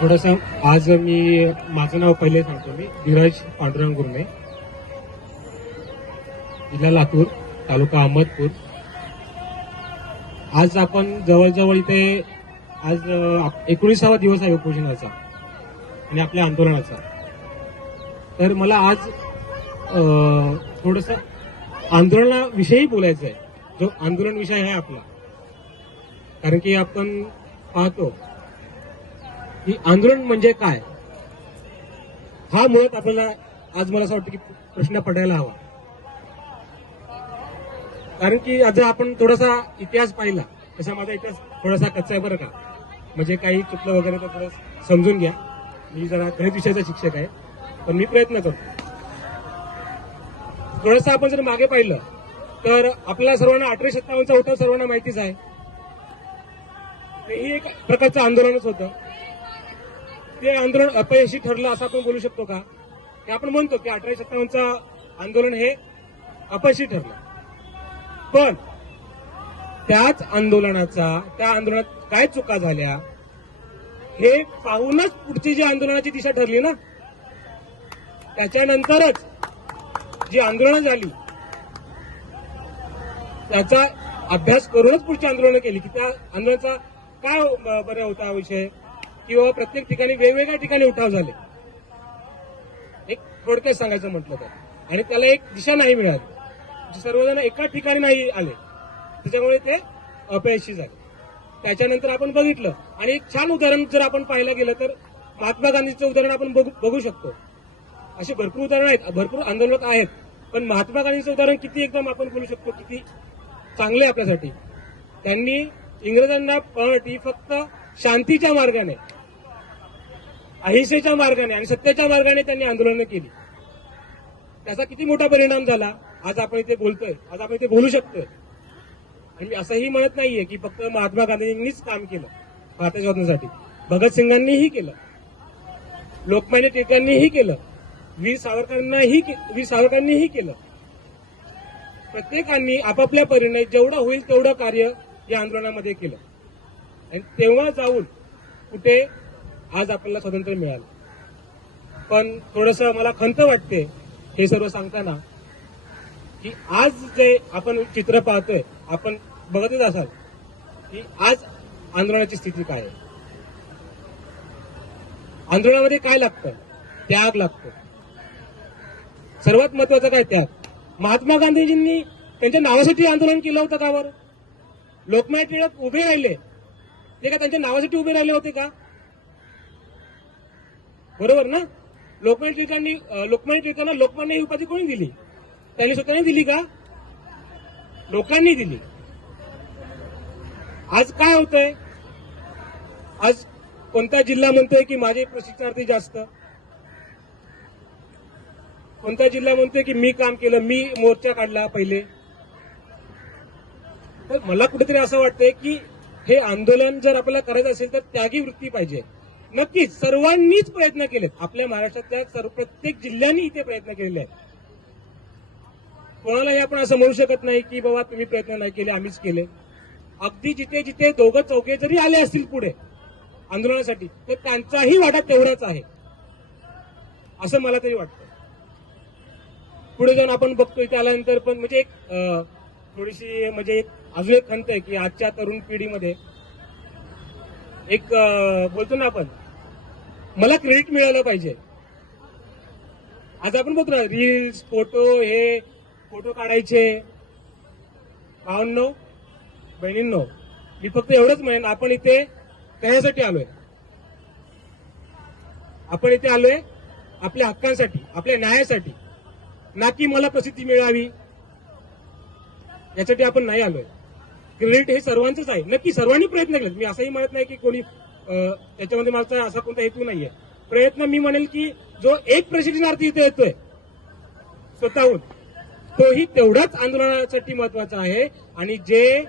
थोडस आज मी माझं नाव पहिले सांगतो मी धीरज पांडुरंग गुरमे जिल्हा लातूर तालुका अहमदपूर आज आपण जवळजवळ इथे आज एकोणीसावा दिवस आहे उपोषणाचा आणि आपल्या आंदोलनाचा तर मला आज थोडस आंदोलनाविषयी बोलायचं आहे जो आंदोलन विषय आहे आपला कारण की आपण पाहतो की आंदोलन म्हणजे काय हा मुळात आपल्याला आज मला असं वाटतं की प्रश्न पडायला हवा कारण की आज आपण थोडासा इतिहास पाहिला तसा माझा इतिहास थोडासा कच्चा आहे बरं का म्हणजे काही चुकलं वगैरे तर थोडं समजून घ्या मी जरा गणित विषयाचा शिक्षक आहे पण मी प्रयत्न करतो थोडंसं आपण जर मागे पाहिलं तर आपल्या सर्वांना अठरा सत्तावन्नचा होता सर्वांना माहितीच आहे हे एक प्रकारचं आंदोलनच होतं ते आंदोलन अपयशी ठरलं असं आपण बोलू शकतो का की आपण म्हणतो की अठराशे सत्तावन्नचं आंदोलन हे अपयशी ठरलं पण त्याच आंदोलनाचा त्या आंदोलनात काय चुका झाल्या हे पाहूनच पुढची जी आंदोलनाची दिशा ठरली ना त्याच्यानंतरच जी आंदोलनं झाली त्याचा अभ्यास करूनच पुढची आंदोलनं केली की त्या आंदोलनाचा काय बरं होता विषय किंवा प्रत्येक ठिकाणी वेगवेगळ्या ठिकाणी उठाव झाले एक थोडक्यात सांगायचं म्हटलं तर आणि त्याला एक दिशा नाही मिळाली सर्वजण एकाच ठिकाणी नाही आले त्याच्यामुळे ते अपयशी झाले त्याच्यानंतर आपण बघितलं आणि एक छान उदाहरण जर आपण पाहायला गेलं तर महात्मा गांधीचं उदाहरण आपण बघू शकतो असे भरपूर उदाहरणं आहेत भरपूर आंदोलक आहेत पण महात्मा गांधीचं उदाहरण किती एकदम आपण बोलू शकतो किती चांगले आपल्यासाठी त्यांनी इंग्रजांना पळटी फक्त शांतीच्या मार्गाने अहिंसेच्या मार्गाने आणि सत्तेच्या मार्गाने त्यांनी आंदोलनं केली त्याचा किती मोठा परिणाम झाला आज आपण इथे बोलतोय आज आपण इथे बोलू शकतोय आणि असंही म्हणत नाहीये की फक्त महात्मा गांधींनीच काम केलं भारतीय स्वातंत्र्यासाठी भगतसिंगांनीही केलं लोकमान्य टिळकांनीही केलं वीर सावरकरांनाही वीर सावरकरांनीही केलं प्रत्येकांनी आपापल्या परीने जेवढं होईल तेवढं कार्य या आंदोलनामध्ये केलं आणि तेव्हा जाऊन कुठे आज आपल्याला स्वातंत्र्य मिळालं पण थोडस मला खंत वाटते हे सर्व सांगताना की आज जे आपण चित्र पाहतोय आपण बघतच असाल की आज आंदोलनाची स्थिती काय आहे आंदोलनामध्ये काय लागतं त्याग लागतो सर्वात महत्वाचं काय त्याग महात्मा गांधीजींनी त्यांच्या नावासाठी आंदोलन केलं होतं का बरं लोकमान्य टिळक उभे राहिले ते का त्यांच्या नावासाठी उभे राहिले होते का बरोबर ना लोकमान्य टिळकांनी लोकमान्य टिळकांना लोकमान्य ही उपाधी कोणी दिली त्यांनी स्वतःने दिली का लोकांनी दिली आज काय होत आहे आज कोणता जिल्हा म्हणतोय की माझे प्रशिक्षणार्थी जास्त कोणता जिल्हा म्हणतोय की मी काम केलं मी मोर्चा काढला पहिले तर मला कुठेतरी असं वाटतंय की हे आंदोलन जर आपल्याला करायचं असेल तर त्यागी वृत्ती पाहिजे नक्कीच सर्वांनीच प्रयत्न केलेत आपल्या महाराष्ट्रातल्या सर्व प्रत्येक जिल्ह्यांनी इथे प्रयत्न केलेले आहेत कोणालाही आपण असं म्हणू शकत नाही की बाबा तुम्ही प्रयत्न नाही केले आम्हीच केले अगदी जिथे जिथे दोघं चौघे जरी आले असतील पुढे आंदोलनासाठी तर त्यांचाही वाटा तेवढाच आहे असं मला तरी वाटतं पुढे जाऊन आपण बघतो इथे आल्यानंतर पण म्हणजे एक थोडीशी म्हणजे एक अजून एक खंत आहे की आजच्या तरुण पिढीमध्ये एक बोलतो ना आपण मला क्रेडिट मिळालं पाहिजे आज आपण बघतो ना रील्स फोटो हे फोटो काढायचे भावांनो बहिणींनो मी फक्त एवढंच म्हणेन आपण इथे कशासाठी आलोय आपण इथे आलोय आपल्या हक्कांसाठी आपल्या न्यायासाठी ना की मला प्रसिद्धी मिळावी यासाठी आपण नाही आलोय क्रेडिट हे सर्वांचंच आहे नक्की सर्वांनी प्रयत्न केले मी असंही म्हणत नाही की कोणी त्याच्यामध्ये माझा असा कोणता हेतू नाहीये प्रयत्न मी म्हणेल की जो एक प्रशिक्षणार्थी इथे येतोय स्वतःहून तोही तेवढाच आंदोलनासाठी महत्वाचा आहे आणि जे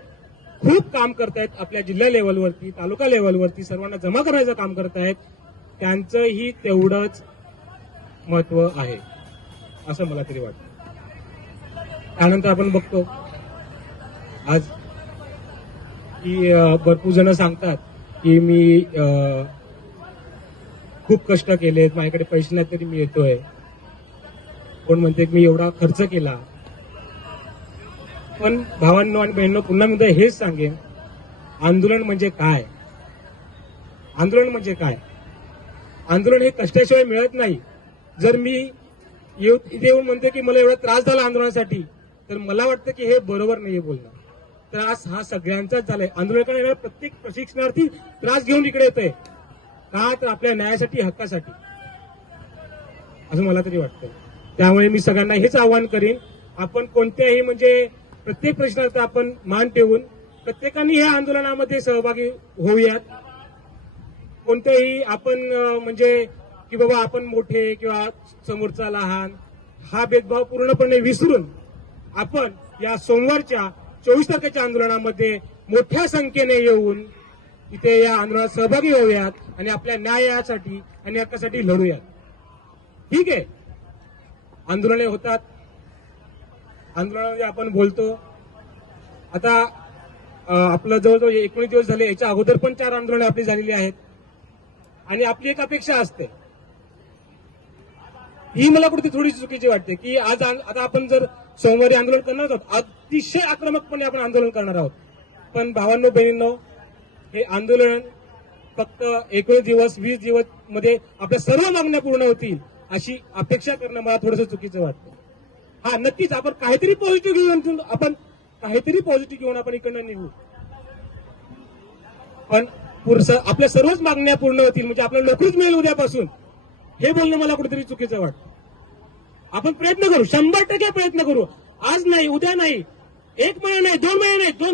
खूप काम करतायत आपल्या जिल्हा लेवलवरती तालुका लेवलवरती सर्वांना जमा करायचं काम करतायत त्यांचंही तेवढंच महत्व आहे असं मला तरी वाटतं त्यानंतर आपण बघतो आज की भरपूर जण सांगतात की मी खूप कष्ट केले माझ्याकडे पैसे नाही तरी मी येतोय कोण म्हणते मी एवढा खर्च केला पण भावांनो आणि बहिणो पुन्हा मी हेच सांगेन आंदोलन म्हणजे काय आंदोलन म्हणजे काय आंदोलन हे कष्टाशिवाय मिळत नाही जर मी इथे येऊन म्हणते की मला एवढा त्रास झाला आंदोलनासाठी तर मला वाटतं की हे बरोबर नाही बोलणं त्रास हा सगळ्यांचाच झालाय आंदोलकांना प्रत्येक प्रशिक्षणार्थी त्रास घेऊन इकडे येत आहे का तर आपल्या न्यायासाठी हक्कासाठी असं मला तरी वाटतं त्यामुळे मी सगळ्यांना हेच आवाहन करीन आपण कोणत्याही म्हणजे प्रत्येक प्रश्नार्थ आपण मान ठेवून प्रत्येकाने या आंदोलनामध्ये सहभागी होऊयात कोणत्याही आपण म्हणजे की बाबा आपण मोठे किंवा समोरचा लहान हा भेदभाव पूर्णपणे विसरून आपण या सोमवारच्या चोवीस तारखेच्या आंदोलनामध्ये मोठ्या संख्येने येऊन इथे या आंदोलनात सहभागी होऊयात आणि आपल्या न्यायासाठी आणि हक्कासाठी लढूयात ठीक आहे आंदोलने होतात आंदोलनामध्ये आपण बोलतो आता आपलं जवळजवळ एकोणीस दिवस झाले याच्या अगोदर पण चार आंदोलने आपली झालेली आहेत आणि आपली एक अपेक्षा असते ही मला कुठे थोडी चुकीची वाटते की आज आता आपण जर सोमवारी आंदोलन करणार आहोत आज अतिशय आक्रमकपणे आपण आंदोलन करणार आहोत पण भावांनो बहिणींनो हे आंदोलन फक्त एकोणीस दिवस वीस दिवस मध्ये आपल्या सर्व मागण्या पूर्ण होतील अशी अपेक्षा करणं मला थोडस चुकीचं वाटतं हा नक्कीच आपण काहीतरी पॉझिटिव्ह घेऊन आपण काहीतरी पॉझिटिव्ह घेऊन आपण इकडनं निघू पण आपल्या सर्वच मागण्या पूर्ण होतील म्हणजे आपल्याला नोकरीच मिळेल उद्यापासून हे बोलणं मला कुठेतरी चुकीचं वाटतं आपण प्रयत्न करू शंभर टक्के प्रयत्न करू आज नाही उद्या नाही એક મહિના નહીં દોઢ મહિના નહીં